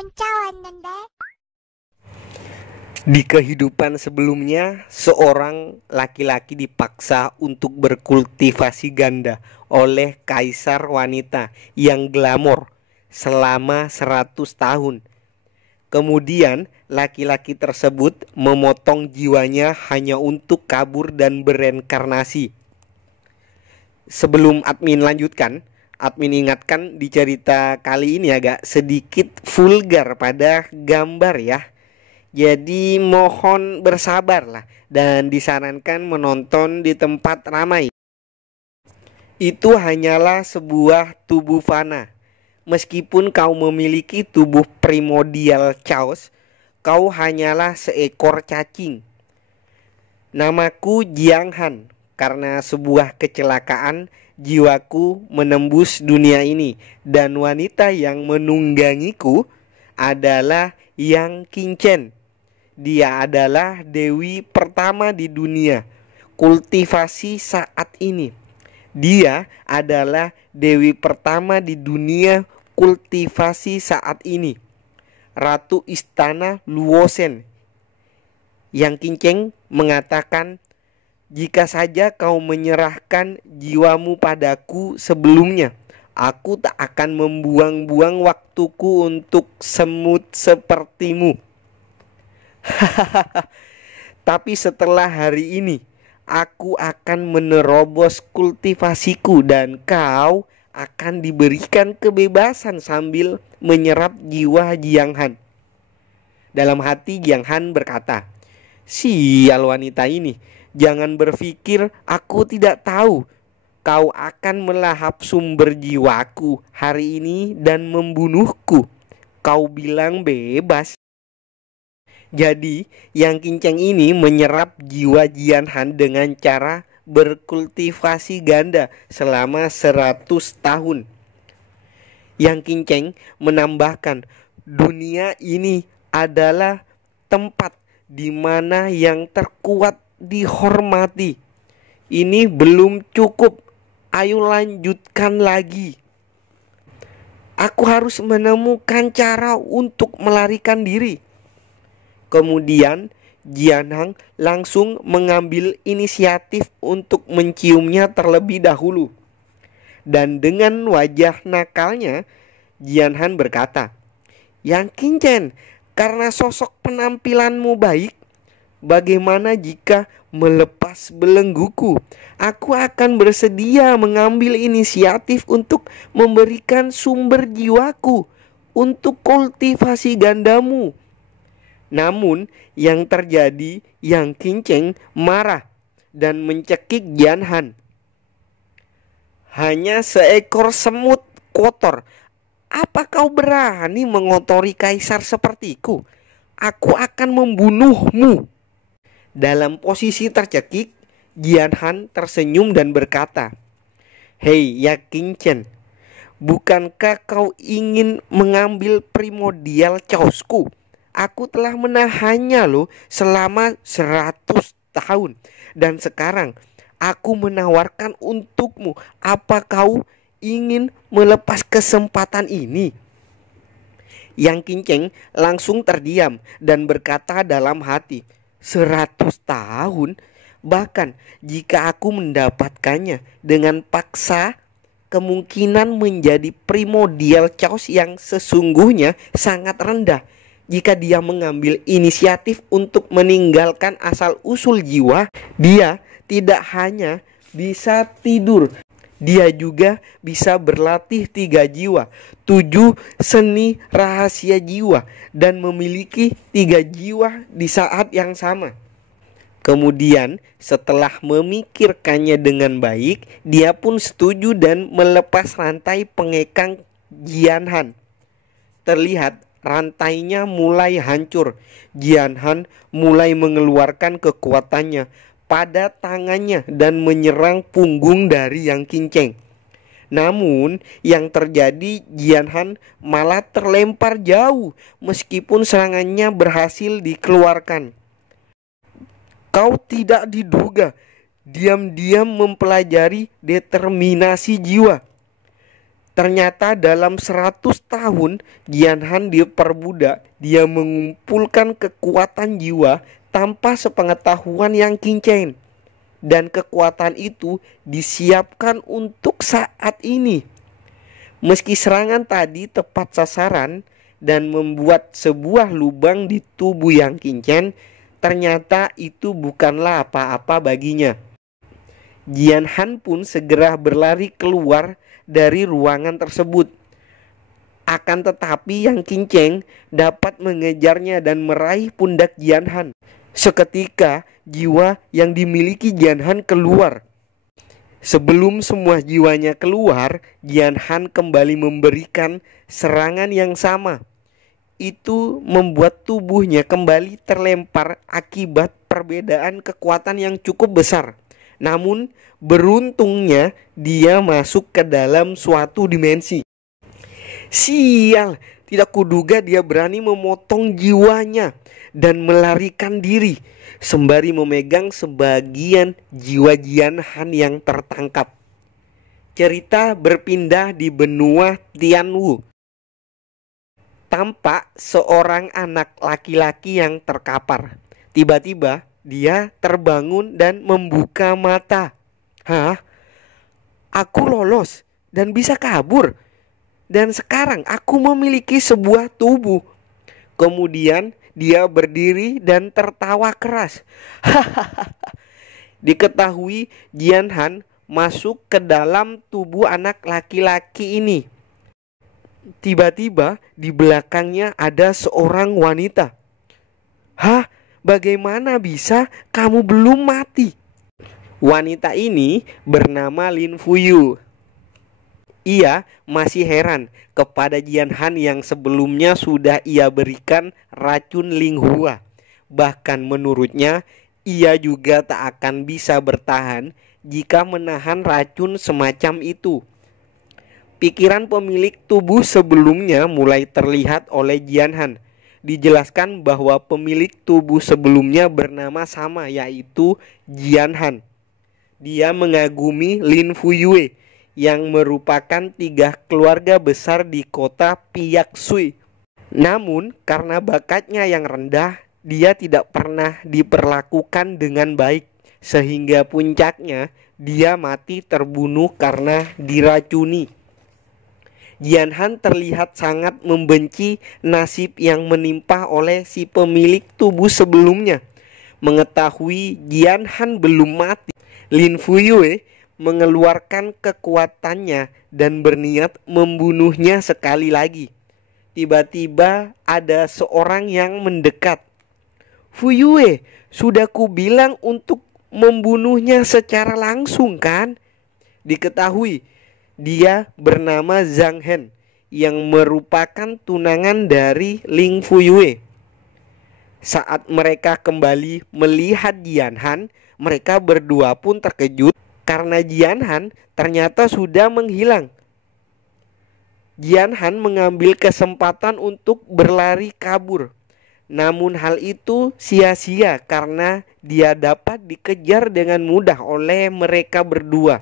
문자 왔는데. Di kehidupan sebelumnya, seorang laki-laki dipaksa untuk berkultivasi ganda oleh kaisar wanita yang glamor selama 100 tahun. Kemudian, laki-laki tersebut memotong jiwanya hanya untuk kabur dan bereinkarnasi. Sebelum admin lanjutkan, admin ingatkan di cerita kali ini agak sedikit vulgar pada gambar ya. Jadi mohon bersabarlah dan disarankan menonton di tempat ramai. Itu hanyalah sebuah tubuh fana. Meskipun kau memiliki tubuh primordial chaos, kau hanyalah seekor cacing. Namaku Jiang Han. Karena sebuah kecelakaan, jiwaku menembus dunia ini dan wanita yang menunggangiku adalah Yang Qingchen. Dia adalah dewi pertama di dunia kultivasi saat ini. Dia adalah dewi pertama di dunia kultivasi saat ini. Ratu Istana Luosen. Yang Qingchen mengatakan, jika saja kau menyerahkan jiwamu padaku sebelumnya, aku tak akan membuang-buang waktuku untuk semut sepertimu. Tapi setelah hari ini, aku akan menerobos kultivasiku dan kau akan diberikan kebebasan sambil menyerap jiwa Jiang Han. Dalam hati Jiang Han berkata, sial wanita ini, jangan berpikir aku tidak tahu. Kau akan melahap sumber jiwaku hari ini dan membunuhku. Kau bilang bebas. Jadi, Yang Qingchen ini menyerap jiwa Jiang Han dengan cara berkultivasi ganda selama 100 tahun. Yang Qingchen menambahkan, dunia ini adalah tempat di mana yang terkuat dihormati. Ini belum cukup. Ayo lanjutkan lagi. Aku harus menemukan cara untuk melarikan diri. Kemudian Jiang Han langsung mengambil inisiatif untuk menciumnya terlebih dahulu. Dan dengan wajah nakalnya, Jiang Han berkata, Yang Qingchen, karena sosok penampilanmu baik, bagaimana jika melepas belengguku? Aku akan bersedia mengambil inisiatif untuk memberikan sumber jiwaku untuk kultivasi gandamu. Namun yang terjadi, Yang Qingchen marah dan mencekik Jiang Han. Hanya seekor semut kotor. Apa kau berani mengotori kaisar sepertiku? Aku akan membunuhmu. Dalam posisi tercekik, Jiang Han tersenyum dan berkata, Hei Yang Qingchen, bukankah kau ingin mengambil primordial chaosku? Aku telah menahannya loh selama 100 tahun. Dan sekarang aku menawarkan untukmu. Apa kau ingin melepas kesempatan ini? Yang Qingchen langsung terdiam dan berkata dalam hati, 100 tahun? Bahkan jika aku mendapatkannya dengan paksa, kemungkinan menjadi primordial chaos yang sesungguhnya sangat rendah. Jika dia mengambil inisiatif untuk meninggalkan asal-usul jiwa, dia tidak hanya bisa tidur, dia juga bisa berlatih 3 jiwa, 7 seni rahasia jiwa, dan memiliki 3 jiwa di saat yang sama. Kemudian setelah memikirkannya dengan baik, dia pun setuju dan melepas rantai pengekang Jiang Han. Terlihat rantainya mulai hancur. Jiang Han mulai mengeluarkan kekuatannya pada tangannya dan menyerang punggung dari Yang Qingchen. Namun yang terjadi, Jiang Han malah terlempar jauh meskipun serangannya berhasil dikeluarkan. Kau tidak diduga, diam-diam mempelajari determinasi jiwa. Ternyata dalam 100 tahun Jian Han diperbudak, dia mengumpulkan kekuatan jiwa tanpa sepengetahuan Yang Qingchen. Dan kekuatan itu disiapkan untuk saat ini. Meski serangan tadi tepat sasaran dan membuat sebuah lubang di tubuh Yang Qingchen, ternyata itu bukanlah apa-apa baginya. Jian Han pun segera berlari keluar dari ruangan tersebut. Akan tetapi Yang Qingchen dapat mengejarnya dan meraih pundak Jian Han. Seketika jiwa yang dimiliki Jian Han keluar. Sebelum semua jiwanya keluar, Jian Han kembali memberikan serangan yang sama. Itu membuat tubuhnya kembali terlempar akibat perbedaan kekuatan yang cukup besar. Namun beruntungnya dia masuk ke dalam suatu dimensi. Sial, tidak kuduga dia berani memotong jiwanya dan melarikan diri sembari memegang sebagian jiwa Jian Han yang tertangkap. Cerita berpindah di benua Tianwu. Tampak seorang anak laki-laki yang terkapar. Tiba-tiba dia terbangun dan membuka mata. Hah? Aku lolos dan bisa kabur. Dan sekarang aku memiliki sebuah tubuh. Kemudian dia berdiri dan tertawa keras. Diketahui Jian Han masuk ke dalam tubuh anak laki-laki ini. Tiba-tiba di belakangnya ada seorang wanita. Hah? Bagaimana bisa kamu belum mati? Wanita ini bernama Lin Fuyu. Ia masih heran kepada Jian Han yang sebelumnya sudah ia berikan racun Ling Hua. Bahkan menurutnya ia juga tak akan bisa bertahan jika menahan racun semacam itu. Pikiran pemilik tubuh sebelumnya mulai terlihat oleh Jian Han. Dijelaskan bahwa pemilik tubuh sebelumnya bernama sama, yaitu Jian Han. Dia mengagumi Lin Fuyue yang merupakan 3 keluarga besar di kota Piaksui. Namun karena bakatnya yang rendah, dia tidak pernah diperlakukan dengan baik, sehingga puncaknya dia mati terbunuh karena diracuni. Jian Han terlihat sangat membenci nasib yang menimpa oleh si pemilik tubuh sebelumnya. Mengetahui Jian Han belum mati, Lin Fuyue mengeluarkan kekuatannya dan berniat membunuhnya sekali lagi. Tiba-tiba ada seorang yang mendekat. Fuyue, sudah kubilang untuk membunuhnya secara langsung kan? Diketahui dia bernama Zhang Hen yang merupakan tunangan dari Lin Fuyue. Saat mereka kembali melihat Jian Han, mereka berdua pun terkejut karena Jian Han ternyata sudah menghilang. Jian Han mengambil kesempatan untuk berlari kabur. Namun hal itu sia-sia karena dia dapat dikejar dengan mudah oleh mereka berdua.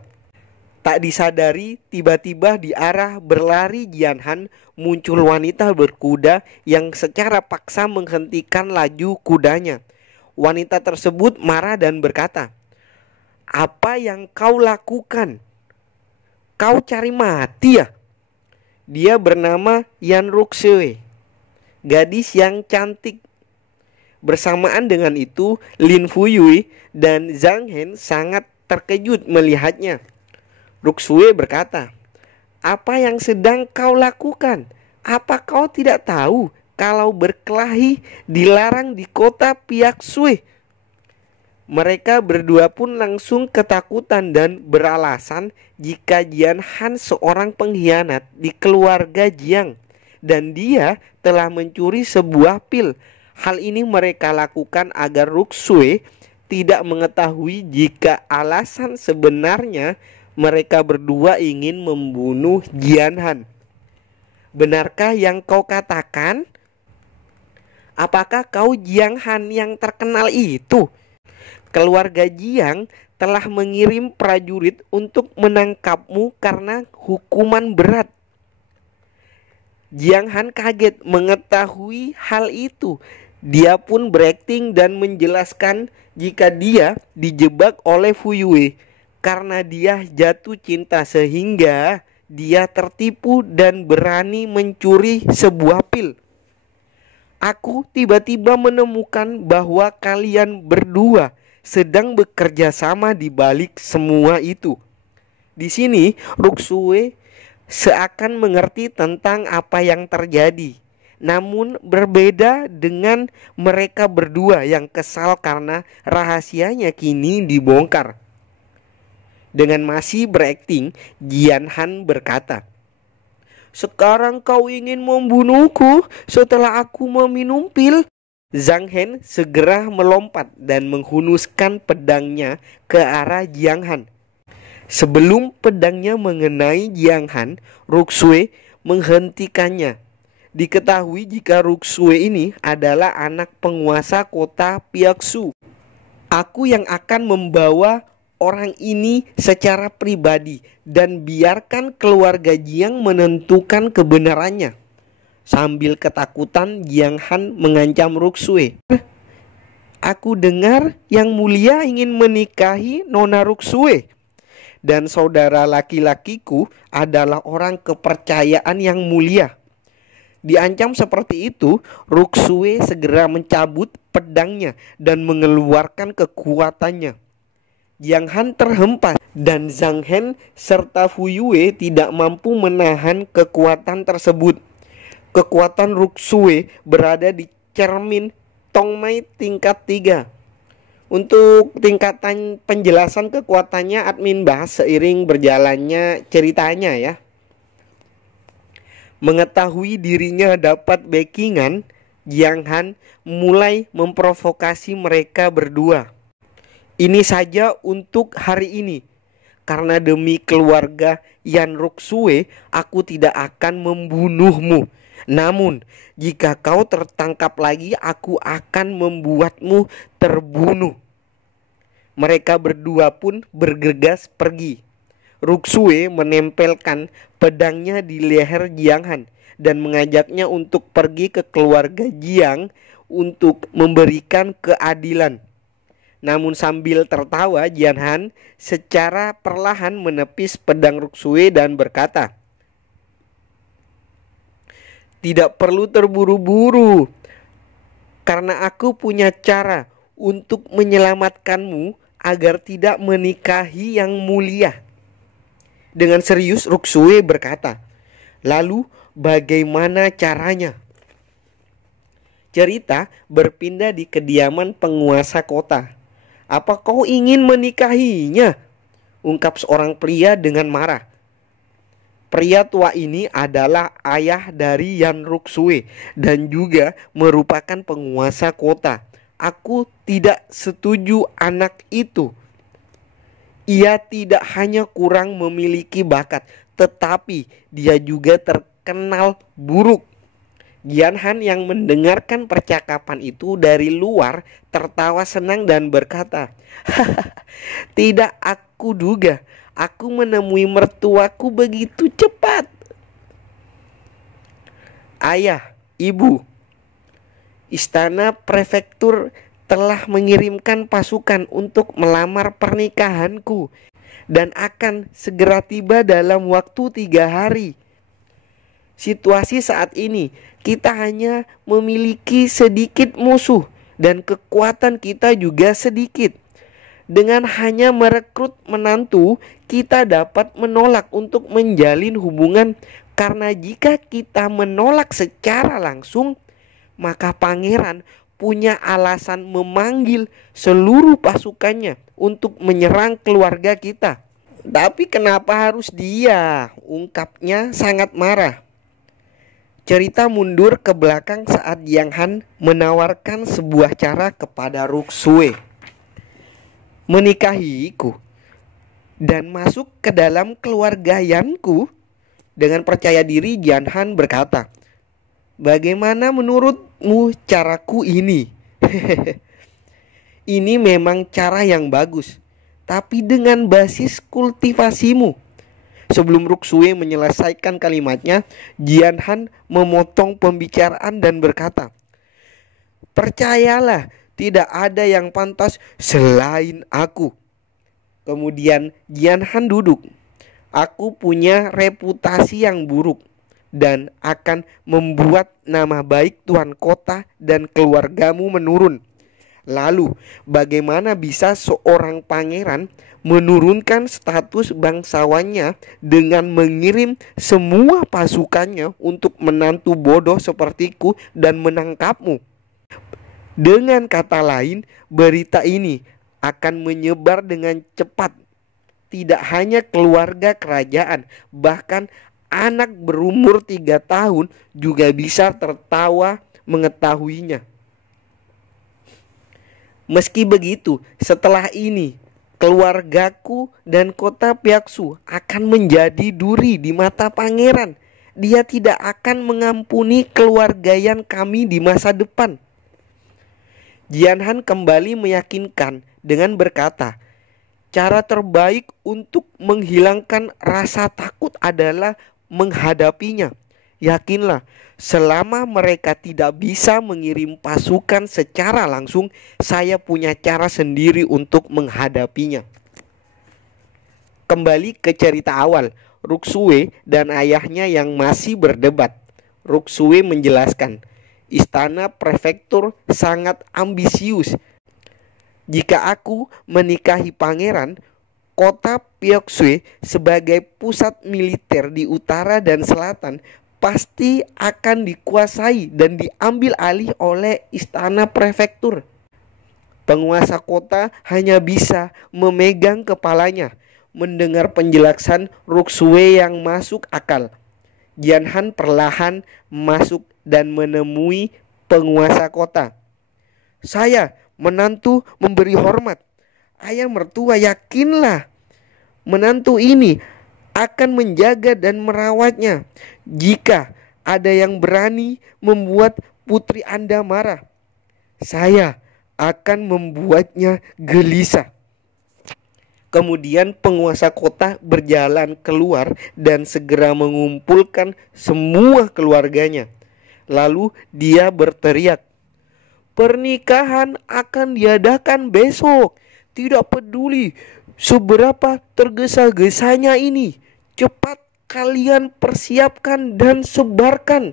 Tak disadari, tiba-tiba di arah berlari Jian Han muncul wanita berkuda yang secara paksa menghentikan laju kudanya. Wanita tersebut marah dan berkata, "Apa yang kau lakukan? Kau cari mati ya?" Dia bernama Yan Ruxue, gadis yang cantik. Bersamaan dengan itu, Lin Fuyue dan Zhang Hen sangat terkejut melihatnya. Ruxue berkata, "Apa yang sedang kau lakukan? Apa kau tidak tahu kalau berkelahi dilarang di kota Piaksui?" Mereka berdua pun langsung ketakutan dan beralasan jika Jian Han seorang pengkhianat di keluarga Jiang dan dia telah mencuri sebuah pil. Hal ini mereka lakukan agar Ruxue tidak mengetahui jika alasan sebenarnya mereka berdua ingin membunuh Jian Han. "Benarkah yang kau katakan? Apakah kau Jiang Han yang terkenal itu? Keluarga Jiang telah mengirim prajurit untuk menangkapmu karena hukuman berat. Jiang Han kaget mengetahui hal itu. Dia pun berakting dan menjelaskan jika dia dijebak oleh Fu Yue karena dia jatuh cinta sehingga dia tertipu dan berani mencuri sebuah pil. Aku tiba-tiba menemukan bahwa kalian berdua sedang bekerja sama di balik semua itu. Di sini Ruksue seakan mengerti tentang apa yang terjadi. Namun berbeda dengan mereka berdua yang kesal karena rahasianya kini dibongkar. Dengan masih berakting, Jian Han berkata, "Sekarang kau ingin membunuhku setelah aku meminum pil?" Zhang Hen segera melompat dan menghunuskan pedangnya ke arah Jiang Han. Sebelum pedangnya mengenai Jiang Han, Ruksue menghentikannya. Diketahui jika Ruksue ini adalah anak penguasa kota Piaksu. Aku yang akan membawa orang ini secara pribadi dan biarkan keluarga Jiang menentukan kebenarannya. Sambil ketakutan, Jiang Han mengancam Ruksue. Aku dengar Yang Mulia ingin menikahi Nona Ruksue. Dan saudara laki-lakiku adalah orang kepercayaan Yang Mulia. Diancam seperti itu, Ruksue segera mencabut pedangnya dan mengeluarkan kekuatannya. Jiang Han terhempas dan Zhang Hen serta Fu Yue tidak mampu menahan kekuatan tersebut. Kekuatan Ruksue berada di cermin Tongmei tingkat 3. Untuk tingkatan penjelasan kekuatannya admin bahas seiring berjalannya ceritanya ya. Mengetahui dirinya dapat backingan, Jiang Han mulai memprovokasi mereka berdua. Ini saja untuk hari ini. Karena demi keluarga Yan Ruksue, aku tidak akan membunuhmu. Namun, jika kau tertangkap lagi, aku akan membuatmu terbunuh. Mereka berdua pun bergegas pergi. Ruksue menempelkan pedangnya di leher Jiang Han dan mengajaknya untuk pergi ke keluarga Jiang untuk memberikan keadilan. Namun sambil tertawa, Jiang Han secara perlahan menepis pedang Ruksue dan berkata, "Tidak perlu terburu-buru, karena aku punya cara untuk menyelamatkanmu agar tidak menikahi Yang Mulia." Dengan serius Ruksue berkata, "Lalu bagaimana caranya?" Cerita berpindah di kediaman penguasa kota. "Apa kau ingin menikahinya?" ungkap seorang pria dengan marah. Pria tua ini adalah ayah dari Yan Ruksue dan juga merupakan penguasa kota. "Aku tidak setuju anak itu. Ia tidak hanya kurang memiliki bakat, tetapi dia juga terkenal buruk." Jiang Han yang mendengarkan percakapan itu dari luar tertawa senang dan berkata, "Tidak aku duga, aku menemui mertuaku begitu cepat." "Ayah, ibu, istana prefektur telah mengirimkan pasukan untuk melamar pernikahanku dan akan segera tiba dalam waktu 3 hari. Situasi saat ini, kita hanya memiliki sedikit musuh dan kekuatan kita juga sedikit. Dengan hanya merekrut menantu, kita dapat menolak untuk menjalin hubungan. Karena jika kita menolak secara langsung, maka pangeran punya alasan memanggil seluruh pasukannya untuk menyerang keluarga kita." "Tapi kenapa harus dia?" ungkapnya sangat marah. Cerita mundur ke belakang saat Jiang Han menawarkan sebuah cara kepada Ruksue. "Menikahiku dan masuk ke dalam keluarga Yanku." Dengan percaya diri Jiang Han berkata, "Bagaimana menurutmu caraku ini?" "Ini memang cara yang bagus, tapi dengan basis kultivasimu. Sebelum Ruksue menyelesaikan kalimatnya, Jian Han memotong pembicaraan dan berkata, "Percayalah, tidak ada yang pantas selain aku." Kemudian Jian Han duduk. "Aku punya reputasi yang buruk dan akan membuat nama baik tuan kota dan keluargamu menurun. Lalu, bagaimana bisa seorang pangeran menurunkan status bangsawannya dengan mengirim semua pasukannya untuk menantu bodoh sepertiku dan menangkapmu? Dengan kata lain, berita ini akan menyebar dengan cepat. Tidak hanya keluarga kerajaan, bahkan anak berumur 3 tahun juga bisa tertawa mengetahuinya. Meski begitu, setelah ini keluargaku dan kota Pyaksu akan menjadi duri di mata pangeran. Dia tidak akan mengampuni keluargaian kami di masa depan." Jian Han kembali meyakinkan dengan berkata, "Cara terbaik untuk menghilangkan rasa takut adalah menghadapinya. Yakinlah, selama mereka tidak bisa mengirim pasukan secara langsung, saya punya cara sendiri untuk menghadapinya." Kembali ke cerita awal, Ruksue dan ayahnya yang masih berdebat. Ruksue menjelaskan, istana prefektur sangat ambisius. Jika aku menikahi pangeran, kota Pyeongsu sebagai pusat militer di utara dan selatan pasti akan dikuasai dan diambil alih oleh istana prefektur. Penguasa kota hanya bisa memegang kepalanya. Mendengar penjelasan Ruksue yang masuk akal, Jian Han perlahan masuk dan menemui penguasa kota. "Saya, menantu, memberi hormat. Ayah mertua, yakinlah menantu ini akan menjaga dan merawatnya. Jika ada yang berani membuat putri Anda marah, saya akan membuatnya gelisah." Kemudian penguasa kota berjalan keluar dan segera mengumpulkan semua keluarganya. Lalu dia berteriak, "Pernikahan akan diadakan besok. Tidak peduli seberapa tergesa-gesanya ini. Cepat kalian persiapkan dan sebarkan."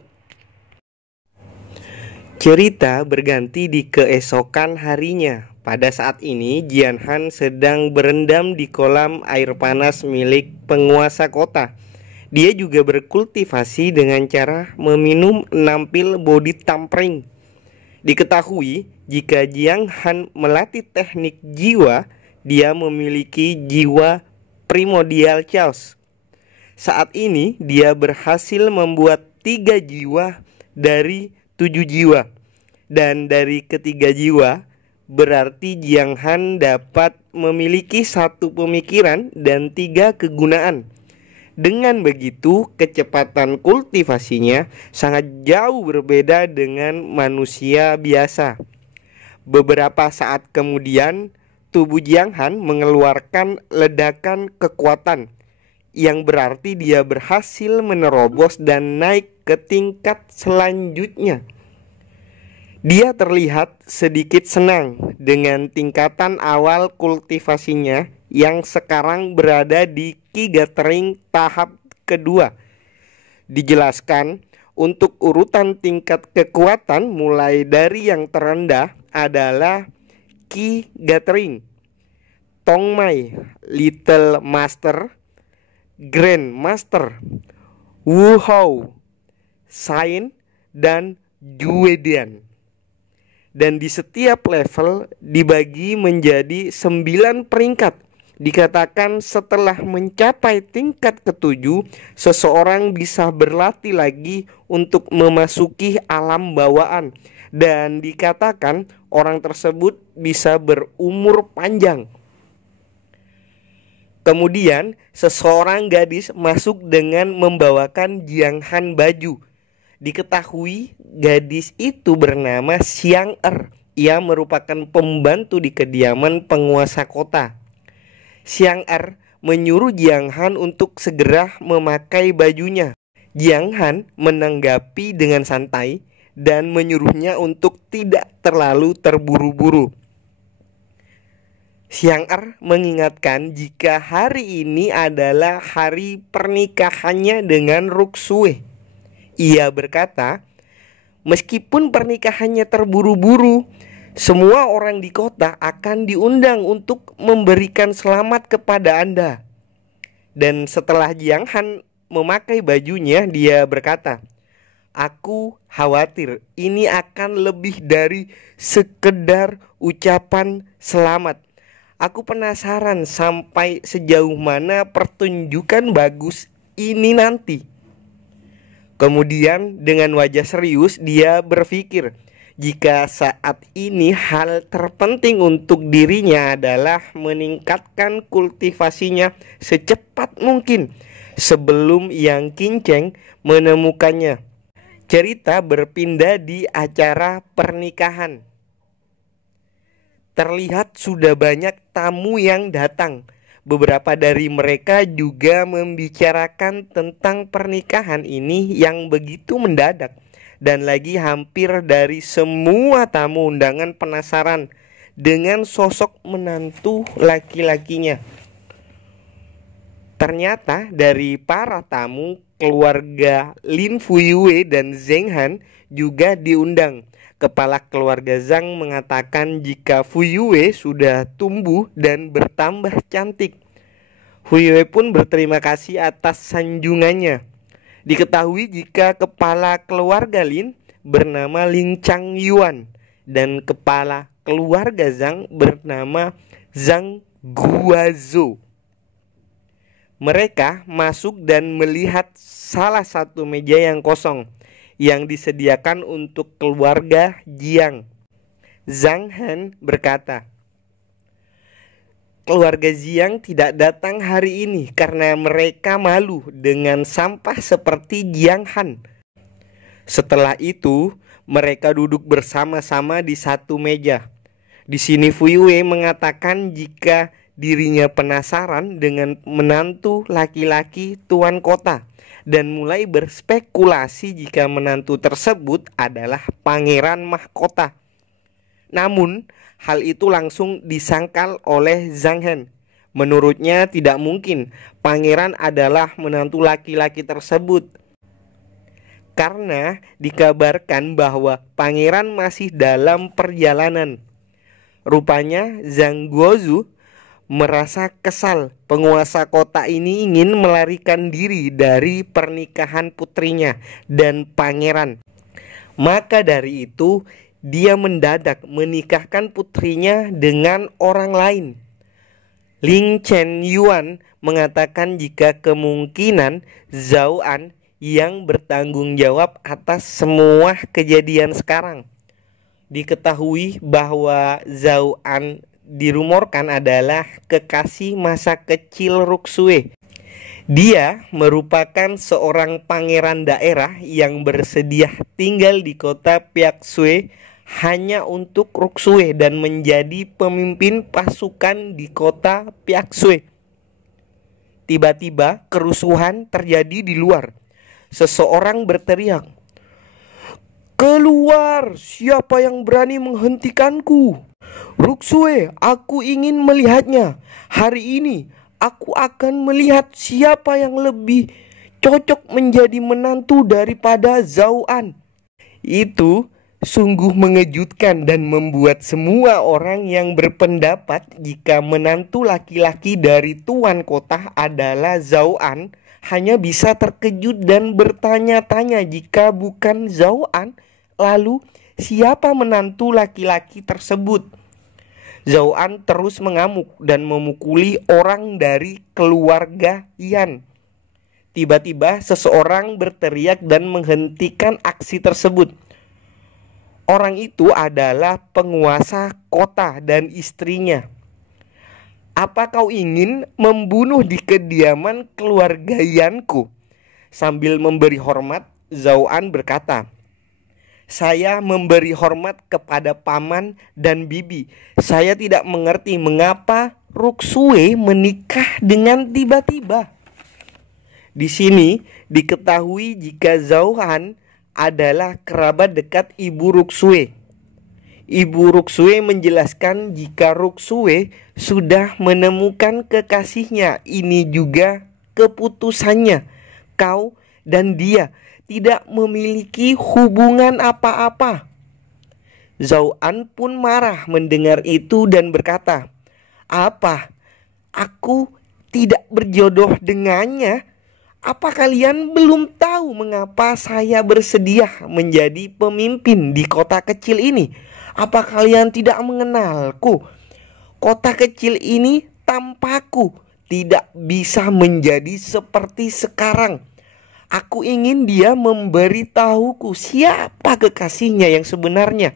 Cerita berganti di keesokan harinya. Pada saat ini Jian Han sedang berendam di kolam air panas milik penguasa kota. Dia juga berkultivasi dengan cara meminum 6 pil body tampering. Diketahui jika Jian Han melatih teknik jiwa, dia memiliki jiwa primordial chaos. Saat ini dia berhasil membuat 3 jiwa dari 7 jiwa. Dan dari ketiga jiwa, berarti Jian Han dapat memiliki 1 pemikiran dan 3 kegunaan. Dengan begitu, kecepatan kultivasinya sangat jauh berbeda dengan manusia biasa. Beberapa saat kemudian, tubuh Jian Han mengeluarkan ledakan kekuatan, yang berarti dia berhasil menerobos dan naik ke tingkat selanjutnya. Dia terlihat sedikit senang dengan tingkatan awal kultivasinya yang sekarang berada di Ki Gathering tahap kedua. Dijelaskan, untuk urutan tingkat kekuatan mulai dari yang terendah adalah Ki Gathering, Tongmai, Little Master, Grand Master, Wu Hao, Sain, dan Juedian. Dan di setiap level dibagi menjadi 9 peringkat. Dikatakan setelah mencapai tingkat ke-7, seseorang bisa berlatih lagi untuk memasuki alam bawaan. Dan dikatakan orang tersebut bisa berumur panjang. Kemudian seseorang gadis masuk dengan membawakan Jian Han baju. Diketahui gadis itu bernama Xiang Er. Ia merupakan pembantu di kediaman penguasa kota. Xiang Er menyuruh Jiang Han untuk segera memakai bajunya. Jiang Han menanggapi dengan santai dan menyuruhnya untuk tidak terlalu terburu-buru. Xiang Er mengingatkan jika hari ini adalah hari pernikahannya dengan Ruksue. Ia berkata, meskipun pernikahannya terburu-buru, semua orang di kota akan diundang untuk memberikan selamat kepada Anda. Dan setelah Jiang Han memakai bajunya, dia berkata, aku khawatir ini akan lebih dari sekedar ucapan selamat. Aku penasaran sampai sejauh mana pertunjukan bagus ini nanti. Kemudian dengan wajah serius dia berpikir, jika saat ini hal terpenting untuk dirinya adalah meningkatkan kultivasinya secepat mungkin sebelum Yang Qinceng menemukannya. Cerita berpindah di acara pernikahan. Terlihat sudah banyak tamu yang datang. Beberapa dari mereka juga membicarakan tentang pernikahan ini yang begitu mendadak. Dan lagi hampir dari semua tamu undangan penasaran dengan sosok menantu laki-lakinya. Ternyata dari para tamu, keluarga Lin Fuyue dan Zheng Han juga diundang. Kepala keluarga Zhang mengatakan jika Fuyue sudah tumbuh dan bertambah cantik. Fuyue pun berterima kasih atas sanjungannya. Diketahui jika kepala keluarga Lin bernama Lin Chang Yuan dan kepala keluarga Zhang bernama Zhang Guozhou. Mereka masuk dan melihat salah satu meja yang kosong yang disediakan untuk keluarga Jiang. Zhang Han berkata, keluarga Jiang tidak datang hari ini karena mereka malu dengan sampah seperti Jiang Han. Setelah itu, mereka duduk bersama-sama di satu meja. Di sini Fuyue mengatakan jika dirinya penasaran dengan menantu laki-laki tuan kota dan mulai berspekulasi jika menantu tersebut adalah pangeran mahkota. Namun, hal itu langsung disangkal oleh Zhang Han. Menurutnya tidak mungkin pangeran adalah menantu laki-laki tersebut, karena dikabarkan bahwa pangeran masih dalam perjalanan. Rupanya Zhang Guozhou merasa kesal penguasa kota ini ingin melarikan diri dari pernikahan putrinya dan pangeran. Maka dari itu dia mendadak menikahkan putrinya dengan orang lain. Lin Chen Yuan mengatakan jika kemungkinan Zhao An yang bertanggung jawab atas semua kejadian sekarang. Diketahui bahwa Zhao An dirumorkan adalah kekasih masa kecil Ruksue. Dia merupakan seorang pangeran daerah yang bersedia tinggal di kota Piaksue hanya untuk Ruksue dan menjadi pemimpin pasukan di kota Piaksue. Tiba-tiba kerusuhan terjadi di luar. Seseorang berteriak, "Keluar! Siapa yang berani menghentikanku? Ruksue, aku ingin melihatnya. Hari ini aku akan melihat siapa yang lebih cocok menjadi menantu daripada Zhao An." Itu sungguh mengejutkan dan membuat semua orang yang berpendapat jika menantu laki-laki dari tuan kota adalah Zhao An hanya bisa terkejut dan bertanya-tanya jika bukan Zhao An, lalu siapa menantu laki-laki tersebut? Zhao An terus mengamuk dan memukuli orang dari keluarga Yan. Tiba-tiba seseorang berteriak dan menghentikan aksi tersebut. Orang itu adalah penguasa kota dan istrinya. "Apa kau ingin membunuh di kediaman keluarga Yanku?" Sambil memberi hormat, Zhao An berkata, "Saya memberi hormat kepada paman dan bibi. Saya tidak mengerti mengapa Ruksue menikah dengan tiba-tiba. Di sini diketahui jika Zhao-han adalah kerabat dekat ibu Ruksue. Ibu Ruksue menjelaskan jika Ruksue sudah menemukan kekasihnya. Ini juga keputusannya. Kau dan dia tidak memiliki hubungan apa-apa. Zhao-an pun marah mendengar itu dan berkata, "Apa? Aku tidak berjodoh dengannya? Apa kalian belum tahu mengapa saya bersedia menjadi pemimpin di kota kecil ini? Apa kalian tidak mengenalku? Kota kecil ini tanpaku tidak bisa menjadi seperti sekarang. Aku ingin dia memberitahuku siapa kekasihnya yang sebenarnya.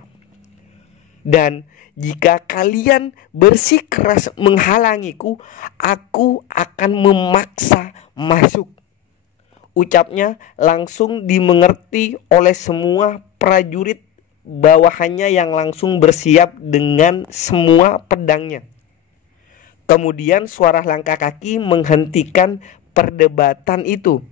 Dan jika kalian bersikeras menghalangiku, aku akan memaksa masuk." Ucapnya langsung dimengerti oleh semua prajurit bawahannya yang langsung bersiap dengan semua pedangnya. Kemudian suara langkah kaki menghentikan perdebatan itu.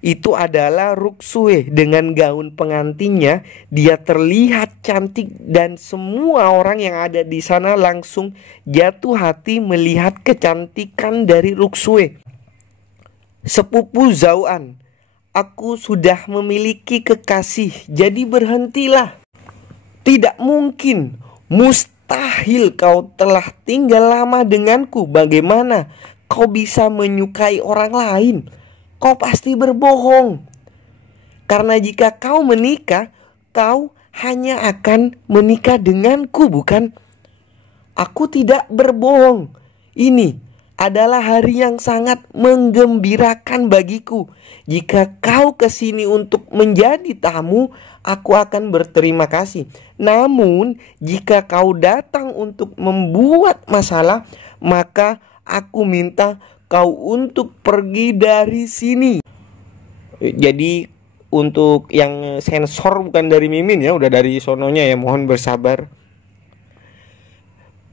Itu adalah Ruksue dengan gaun pengantinnya. Dia terlihat cantik dan semua orang yang ada di sana langsung jatuh hati melihat kecantikan dari Ruksue. "Sepupu Zhao-an, aku sudah memiliki kekasih, jadi berhentilah. Tidak mungkin, mustahil kau telah tinggal lama denganku. Bagaimana kau bisa menyukai orang lain? Kau pasti berbohong. Karena jika kau menikah, kau hanya akan menikah denganku, bukan? Aku tidak berbohong. Ini adalah hari yang sangat menggembirakan bagiku. Jika kau kesini untuk menjadi tamu, aku akan berterima kasih. Namun, jika kau datang untuk membuat masalah, maka aku minta kau untuk pergi dari sini." Jadi untuk yang sensor bukan dari Mimin ya, udah dari sononya ya, mohon bersabar.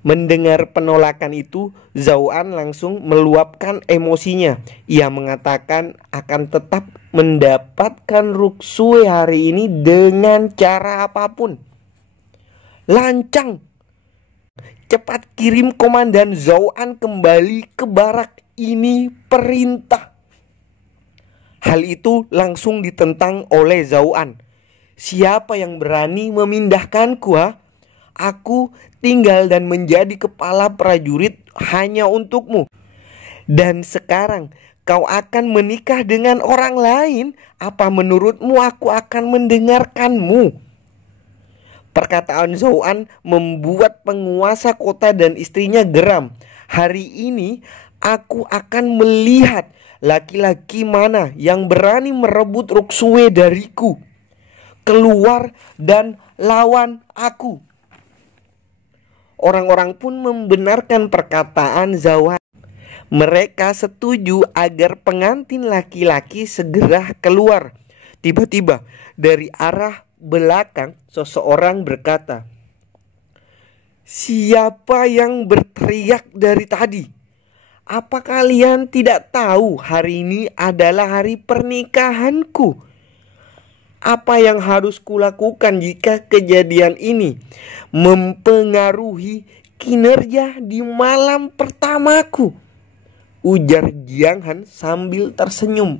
Mendengar penolakan itu, Zhao-an langsung meluapkan emosinya. Ia mengatakan akan tetap mendapatkan Ruksue hari ini dengan cara apapun. "Lancang, cepat kirim komandan Zhao-an kembali ke barak. Ini perintah." Hal itu langsung ditentang oleh Zhao-an. "Siapa yang berani memindahkanku, ha? Aku tinggal dan menjadi kepala prajurit hanya untukmu. Dan sekarang kau akan menikah dengan orang lain. Apa menurutmu aku akan mendengarkanmu?" Perkataan Zhao-an membuat penguasa kota dan istrinya geram. "Hari ini aku akan melihat laki-laki mana yang berani merebut Ruksue dariku. Keluar dan lawan aku." Orang-orang pun membenarkan perkataan Zhao-an. Mereka setuju agar pengantin laki-laki segera keluar. Tiba-tiba dari arah belakang seseorang berkata, "Siapa yang berteriak dari tadi? Apa kalian tidak tahu hari ini adalah hari pernikahanku? Apa yang harus kulakukan jika kejadian ini mempengaruhi kinerja di malam pertamaku?" Ujar Jiang Han sambil tersenyum.